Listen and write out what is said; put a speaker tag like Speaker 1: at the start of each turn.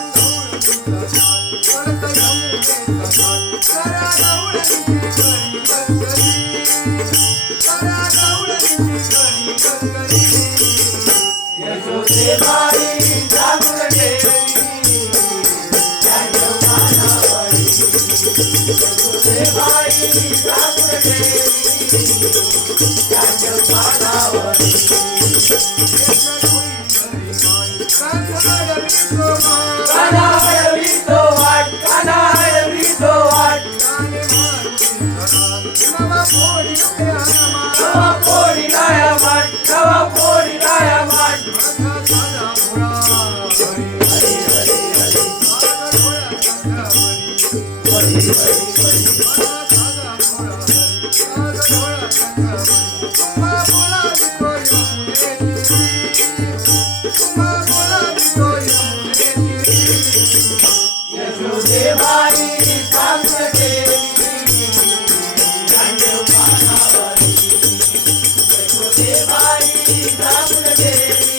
Speaker 1: गौर दौळ निंदी गणी बंगरी गौर दौळ निंदी गणी बंगरी
Speaker 2: येशो सेवाई ठाकुर देई याजमान आवरी येशो सेवाई ठाकुर देई याजमान आवरी
Speaker 1: Yes, Lord,
Speaker 2: divine, come to me. Ram गेली